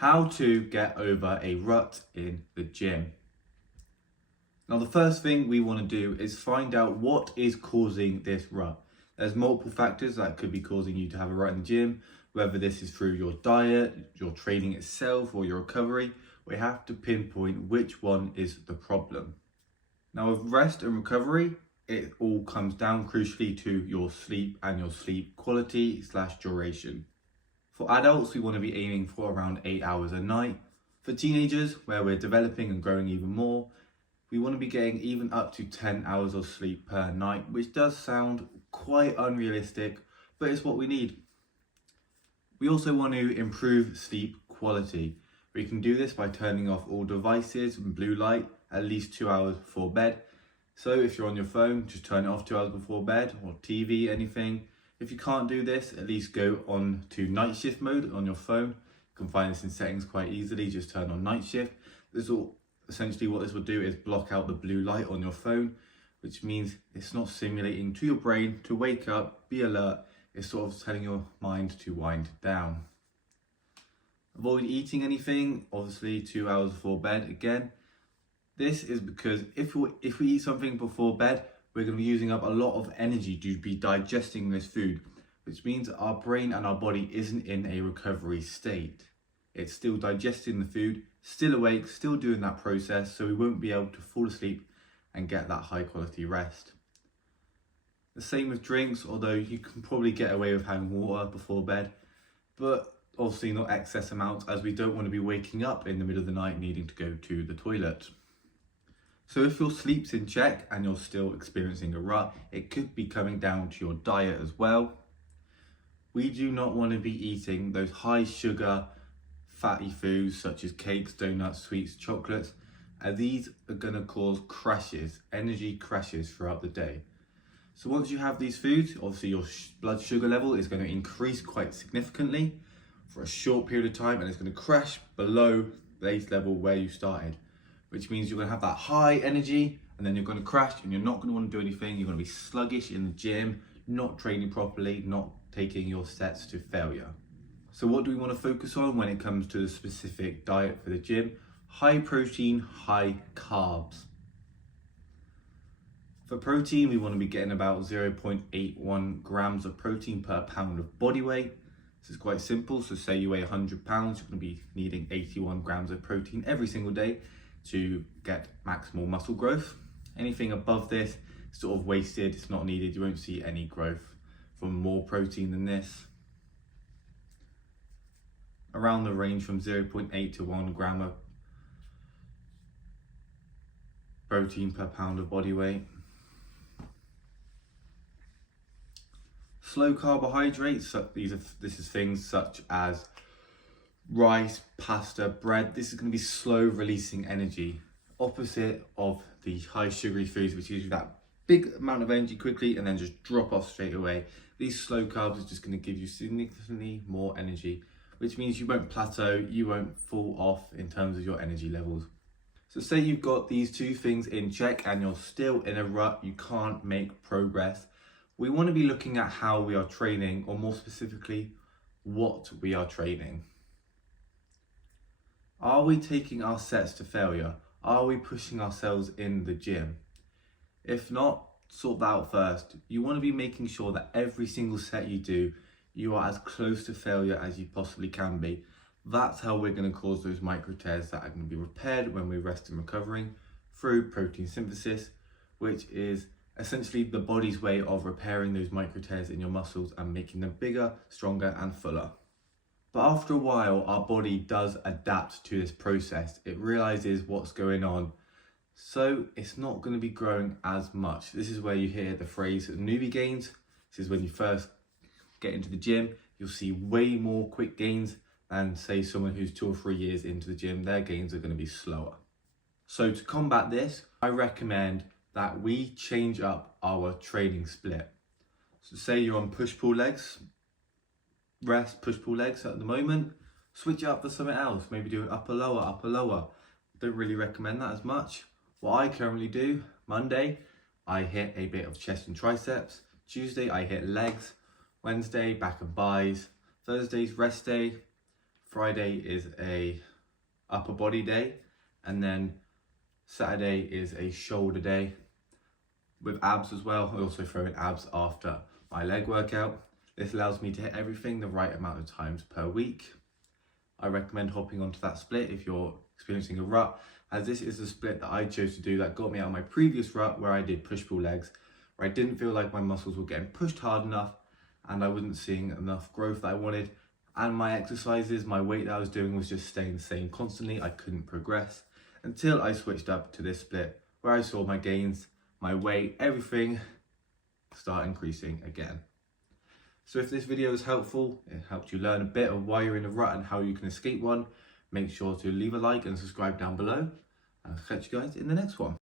How to get over a rut in the gym. Now, the first thing we want to do is find out what is causing this rut. There's multiple factors that could be causing you to have a rut in the gym, whether this is through your diet, your training itself, or your recovery. We have to pinpoint which one is the problem. Now, with rest and recovery, it all comes down crucially to your sleep and your sleep quality / duration. For adults, we want to be aiming for around 8 hours a night. For teenagers, where we're developing and growing even more, we want to be getting even up to 10 hours of sleep per night, which does sound quite unrealistic, but it's what we need. We also want to improve sleep quality. We can do this by turning off all devices and blue light at least 2 hours before bed. So if you're on your phone, just turn it off 2 hours before bed, or TV, anything. If you can't do this, at least go on to night shift mode on your phone. You can find this in settings quite easily, just turn on night shift. Essentially what this will do is block out the blue light on your phone, which means it's not simulating to your brain to wake up, be alert. It's sort of telling your mind to wind down. Avoid eating anything, obviously 2 hours before bed again. This is because if we eat something before bed, we're going to be using up a lot of energy to be digesting this food, which means our brain and our body isn't in a recovery state. It's still digesting the food, still awake, still doing that process, so we won't be able to fall asleep and get that high quality rest. The same with drinks, although you can probably get away with having water before bed, but obviously not excess amounts, as we don't want to be waking up in the middle of the night needing to go to the toilet. So if your sleep's in check and you're still experiencing a rut, it could be coming down to your diet as well. We do not want to be eating those high sugar, fatty foods such as cakes, donuts, sweets, chocolates, and these are going to cause crashes, energy crashes throughout the day. So once you have these foods, obviously your blood sugar level is going to increase quite significantly for a short period of time, and it's going to crash below base level where you started, which means you're going to have that high energy and then you're going to crash and you're not going to want to do anything. You're going to be sluggish in the gym, not training properly, not taking your sets to failure. So what do we want to focus on when it comes to the specific diet for the gym? High protein, high carbs. For protein, we want to be getting about 0.81 grams of protein per pound of body weight. This is quite simple. So say you weigh 100 pounds, you're going to be needing 81 grams of protein every single day to get maximal muscle growth. Anything above this is sort of wasted, it's not needed. You won't see any growth from more protein than this. Around the range from 0.8 to 1 gram of protein per pound of body weight. Slow carbohydrates, this is things such as rice, pasta, bread. This is going to be slow releasing energy, opposite of the high sugary foods, which gives you that big amount of energy quickly and then just drop off straight away. These slow carbs are just going to give you significantly more energy, which means you won't plateau, you won't fall off in terms of your energy levels. So say you've got these two things in check and you're still in a rut, you can't make progress. We want to be looking at how we are training, or more specifically, what we are training. Are we taking our sets to failure? Are we pushing ourselves in the gym? If not, sort that out first. You want to be making sure that every single set you do, you are as close to failure as you possibly can be. That's how we're going to cause those micro tears that are going to be repaired when we rest and recovering through protein synthesis, which is essentially the body's way of repairing those micro tears in your muscles and making them bigger, stronger and fuller. But after a while, our body does adapt to this process. It realizes what's going on. So it's not going to be growing as much. This is where you hear the phrase newbie gains. This is when you first get into the gym. You'll see way more quick gains than say someone who's 2 or 3 years into the gym. Their gains are going to be slower. So to combat this, I recommend that we change up our training split. So say you're on push-pull legs, rest, push-pull legs at the moment, switch it up for something else. Maybe do an upper lower. Don't really recommend that as much. What I currently do, Monday, I hit a bit of chest and triceps. Tuesday, I hit legs. Wednesday, back and buys. Thursday's rest day. Friday is a upper body day, and then Saturday is a shoulder day with abs as well. I also throw in abs after my leg workout. This allows me to hit everything the right amount of times per week. I recommend hopping onto that split if you're experiencing a rut, as this is the split that I chose to do that got me out of my previous rut where I did push-pull legs, where I didn't feel like my muscles were getting pushed hard enough and I wasn't seeing enough growth that I wanted. And my exercises, my weight that I was doing was just staying the same constantly. I couldn't progress until I switched up to this split where I saw my gains, my weight, everything start increasing again. So if this video is helpful, it helped you learn a bit of why you're in a rut and how you can escape one, make sure to leave a like and subscribe down below. I'll catch you guys in the next one.